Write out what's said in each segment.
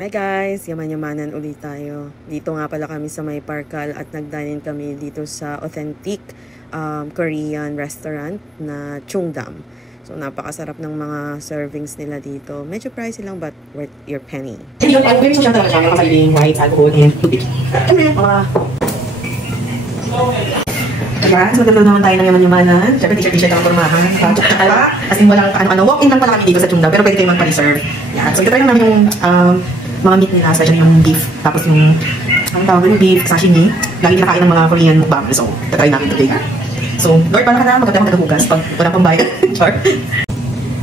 Hi guys! Yaman-yamanan ulit tayo. Dito nga pala kami sa may Parkal at nagdanin kami dito sa authentic Korean restaurant na Chungdam. So napakasarap ng mga servings nila dito. Medyo pricey lang but worth your penny. Maybe social talaga siya, nakasaliling whites, alcohol, and tubig. Ayan, so maganda naman tayo ng yaman-yamanan. Siyempre, t-shirt ang formahan. As in, walang ano-ano. Walk-in lang pala kami dito sa Chungdam, pero pwede kayo magpa-reserve. Yan. So, ito tayo namin yung mga meat nila, especially yung beef. Tapos yung, ang tawag yung beef, sashimi. Lagi kinakain ng mga Korean mukbangers. So, tatry namin today. So, Lord, parang ka na maganda magagahugas pag wala pang bayad. Char.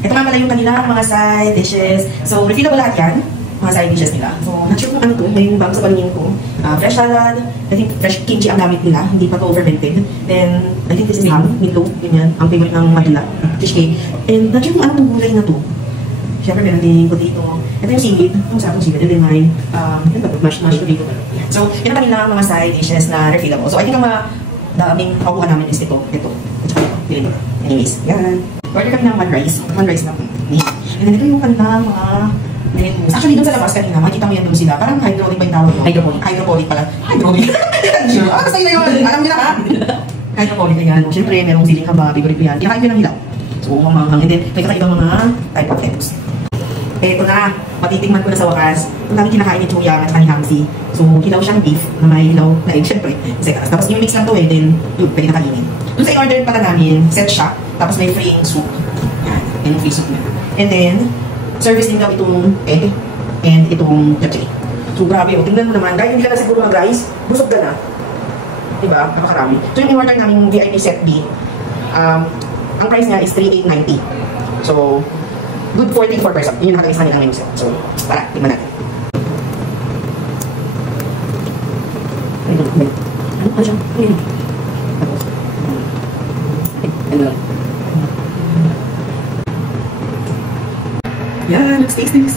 Ito nga pala yung kanilang mga side dishes. So, refillable lahat yan. Mga side dishes nila. So, not sure kung ano to. May bago sa paningin ko. Fresh salad. I think fresh kimchi ang gamit nila. Hindi pa to fermented. Then, I think this is ham. Meatloaf. Ganyan. Ang favorite ng Manila. Fish cake. And not sure kung anong gulay na to. Siyempre, meron din potato. Ito yung seaweed. Yung sakong seaweed. And then may, yun ba? Mashed potato. So, yun ang kanilang mga side dishes na refillable. So, I think ang daming kaukuhan namin is ito. Ito. Anyways, yan. Order kami ng one rice. One rice lang. And then, ito yung kanilang mga menus. Actually, doon sa labas kanina, makikita mo yan doon sila. Parang hydraulic ba yung tawag yun? Hydroponic. Hydroponic pala. Hydroponic. Sure. Ah, basta yun na yun. Alam niyo na ha. Hydroponic na yan. Siyempre, merong siling haba. Favorite ko yan. Kinakain ko ng hilaw. So, mga and then, may kakaibang mga type of items. Ito na. Matitingman ko na sa wakas. Ito namin kinakain ni Chuyang at ni Hamsi. So, hilaw siyang beef na may hilaw na egg. Siyempre. Tapos, yung mix lang to eh. Then, yun, pwede na kainin. Doon sa in-order pala namin, set siya. Tapos, may free soup. Yan. Yan yung free soup na. And then, service din daw itong egg and itong japchae. So, grabe. O, tingnan mo naman. Kahit hindi ka na siguro mag-rice, busog ka na. Diba? Napakarami. So, yung in-order namin VIP set B, ang price niya is 3,890. So, good 40 per person. Yun yung nakakais namin ang menu set. So, tara, tingnan natin. Ano siya? Ano lang? Yan, let's taste this.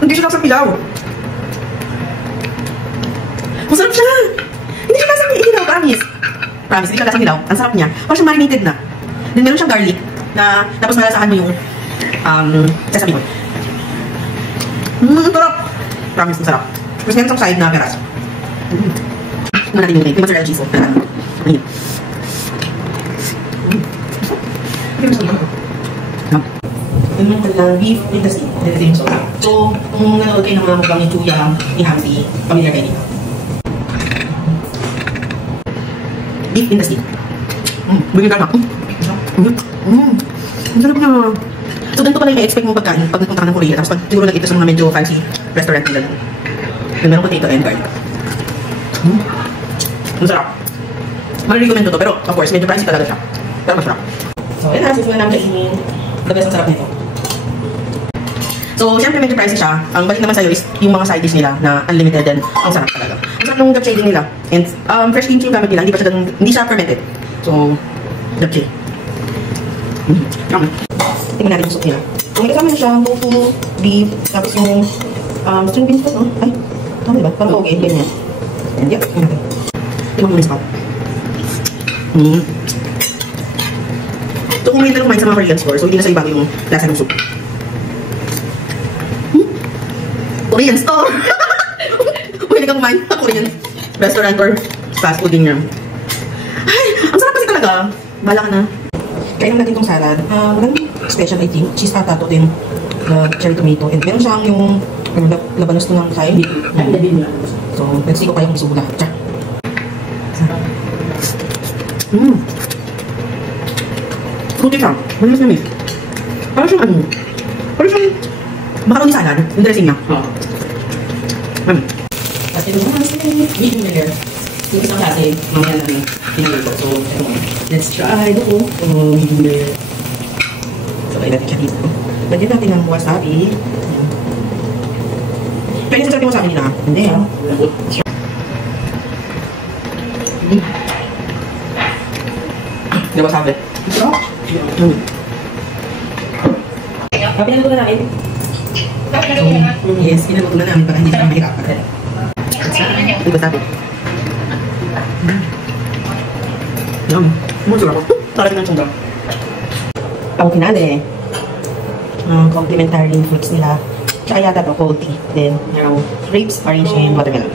Hindi siya lasang ilaw. Masarap siya. Hindi siya lasang ilaw, promise. Promise, hindi siya lasang ilaw. Ang sarap niya. Parang siya marinated na. Then meron siyang garlic na tapos malasahan mo yung sesame oil. Sarap. Promise, masarap. Tapos meron siyang side na peras. Tignan natin yung mozzarella cheese. Ayun. Yung mga kanilang beef intestine. Dito yung soda. So, kung nanood kayo ng mga mukbang ni Chuyang, ni Hamsi, familiar kayo dito. Beef intestine. Bigyan ka na. Ang sarap niya. So, ganito pala yung i-expect mong pagkain pag nagpunta ka ng Korea. Tapos pag siguro nag-ito sa mga medyo fancy restaurant nila lang. Meron potato and garlic. Ang sarap. Marirecommend ko to, pero of course, medyo pricey talaga siya. Pero masarap. So, yun na. Susunod namin kainin. The best ang sarap nito. So, syempre medyo pricey siya. Ang balik naman sa'yo is yung mga side dish nila na unlimited and ang sarap talaga. Ang sarap ng japchae nila. And fresh kimchi yung gamit nila. Hindi siya fermented. So, japchae. Tingnan natin yung soup nila. So, may kasama na siya tofu, beef, tapos yung string beans po, no? Ay, tama diba? Parang toge, ganyan. And yep, tingnan natin. Tingnan mo yung spot. So, kung may kumain sa mga Korean store, so hindi na sa ibago yung lasa ng soup. Korean store! Kung hindi ka kumain sa Korean restaurant or fast food din niya. Ay, ang sarap kasi talaga. Bala ka na. Kain natin itong salad. Walang special, I think. Cheese ata to din. Cherry tomato. And meron siyang yung labanos to ng kain. So, let's see ko pa yung isula. Tsa. Fruity siya. Malinis na mix. Parang siyang ano. Parang siyang macaroni salad. Yung dressing niya. At ito naman sa medium layer. Yung isang klase, mamaya namin pinagay ko. So, let's try ito po. Medium layer. So, kaya natin siya dito. Lagyan natin ng wasabi. Kaya yung sasabi wasabi nila. Hindi ha. Hindi wasabi. Ito? Pinaluto na namin. Yes, pinaluto na namin para hindi siya mahirapan. Hindi ba sabi? Yum. Masarap. Sarap ng sundang. Ang kinade. Complementary fruits nila. Tsaka yata to, cold tea. Then, merong grapes, orange, and watermelon.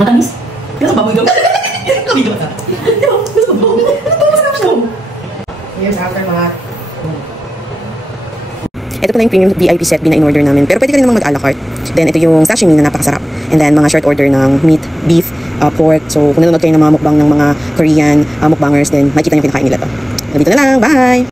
Matamis? Nasa baboy daw. Kabito ka. Nasa baboy. Nasa baboy. Here's aftermath. Ito pala yung premium VIP set B na in-order namin. Pero pwede ka rin namang mag-a la carte. Then, ito yung sashimi na napakasarap. And then, mga short order ng meat, beef, pork. So, kung nanonood kayo ng mga mukbang ng mga Korean mukbangers, then makikita niyo pinakain nila to. Dito na lang. Bye!